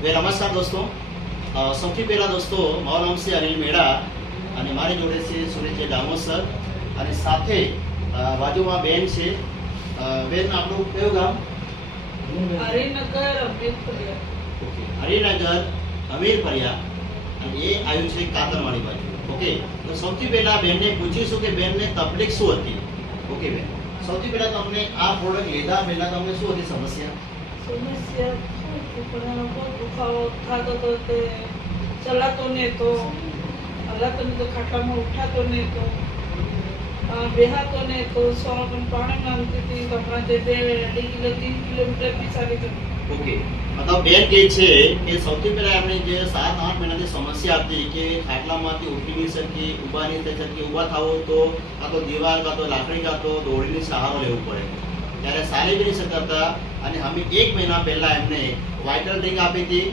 वे नमस्कार दोस्तों। સૌથી પહેલા દોસ્તો મારું નામ છે અનિલ મેડા અને મારી જોડે છે સુરેશ ડામોર સર અને સાથે બાજુમાં બેન છે। બેન આપણું કયું ગામ? હરિનગર અમીરપરિયા। ઓકે, હરિનગર અમીરપરિયા અને એ આવ્યું છે કાતરવાડી બાજુ। ઓકે, તો સૌથી પહેલા બેનને પૂછીશું કે બેનને તકલીફ શું હતી। ઓકે બેન, સૌથી પહેલા તમને આ પ્રોડક્ટ લીધા પહેલા તમને શું હતી સમસ્યા? સમસ્યા પણ બહુ દુખાવો થતો હતો, તે ચલાતો નહોતો, હલાતો નહોતો, ખાટામાં ઉઠાતો નહોતો, બેહાતો નહોતો, પણ પાણીમાં આવતી હતી। હમણાં જે 2 કિલોમીટર બી ચાલી જતી। ઓકે, મતલબ બેન કહે છે કે સૌથી પહેલા એમને જે 7-8 મહિનાથી સમસ્યા હતી કે ખાટલામાંથી ઉઠી નહીં શકતી, ઊભા નહીં થઈ શકતી, ઊભા થાવો તો કાં તો દિવાલ કાં તો લાકડી કાં તો દોડીને સહારો લેવું પડે, ત્યારે ચાલી બી નહીં શકતા। અને અમે 1 મહિના પહેલા એમને વાઇટલ ડ્રિંક આપી હતી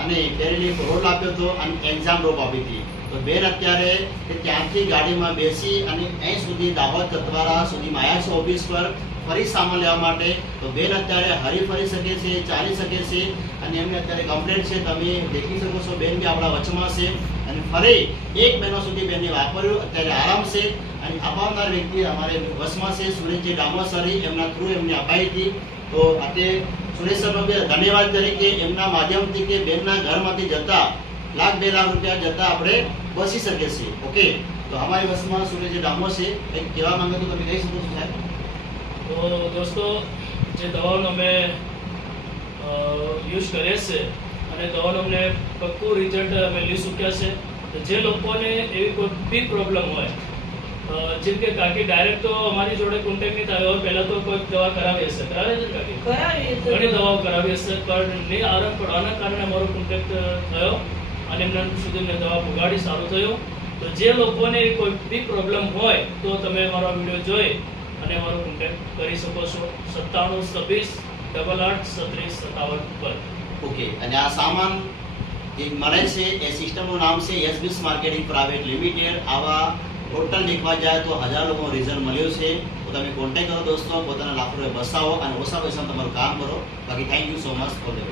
અને પેરેલિક રોલ આપ્યો હતો અને એન્ઝામ ડ્રોપ આપી હતી। તો બેન અત્યારે ત્યાંથી ગાડીમાં બેસી અને અહીં સુધી દાહોદ કતવારા સુધીમાં આવ્યા છે ઓફિસ પર ફરી સામાન લેવા માટે। તો બેન અત્યારે હરી શકે છે, ચાલી શકે છે અને એમને અત્યારે કમ્પ્લેન્ટ છે, તમે દેખી શકો છો બેન બી આપણા વચમાં છે અને ફરી 1 મહિના સુધી બેનને વાપર્યું, અત્યારે આરામ છે। અને અપાવનાર વ્યક્તિ અમારે વશમાં છે સુરેશજી ડામોર સર, એમના થ્રુ એમને અપાઈ હતી। તો અત્યારે સુરેશ સરનો બી ધન્યવાદ તરીકે એમના માધ્યમથી કે બેનના ઘરમાંથી જતા 1,00,000-2 લાખ રૂપિયા જતા આપણે બચી શકીએ છીએ। ઓકે, તો અમારી વશમાં સુરેશજી ડામોર છે, કંઈક કહેવા માંગે તો તમે કહી શકો છો સાહેબ। તો દોસ્તો, જે દવાનો અમે યુઝ કરીએ છીએ અને દવાનો અમને પક્કું રિઝલ્ટ અમે લઈ ચૂક્યા છે। તો જે લોકોને એવી કોઈ બી પ્રોબ્લેમ હોય, જેમ કે કાકી ડાયરેક્ટ તો અમારી જોડે કોન્ટેક્ટ નહીં થયો હોય, પહેલા તો કોઈ દવા કરાવી હશે, કરાવે છે કાકી? ઘણી દવાઓ કરાવી હશે, પણ નહીં આરામ પડવાના કારણે અમારો કોન્ટેક્ટ થયો અને એમના સુધી મેં દવા પુગાડી, સારું થયું। તો જે લોકોને કોઈ બી પ્રોબ્લેમ હોય તો તમે મારો વિડીયો જોઈ અને મારો કોન્ટેક્ટ કરી શકો છો 9726883657 પર। ઓકે, અને આ સામાન જે મળે છે એ સિસ્ટમનું નામ છે એસબીએસ માર્કેટિંગ પ્રાઇવેટ લિમિટેડ। આવા ટોટલ દેખવા જાય તો 1000 લોકો રિઝલ્ટ મળ્યો છે। તો તમે કોન્ટેક્ટ કરો દોસ્તો, પોતાના લાખો રૂપિયા બસાવો અને ઓછા પૈસામાં તમારું કામ કરો। બાકી thank you so much for the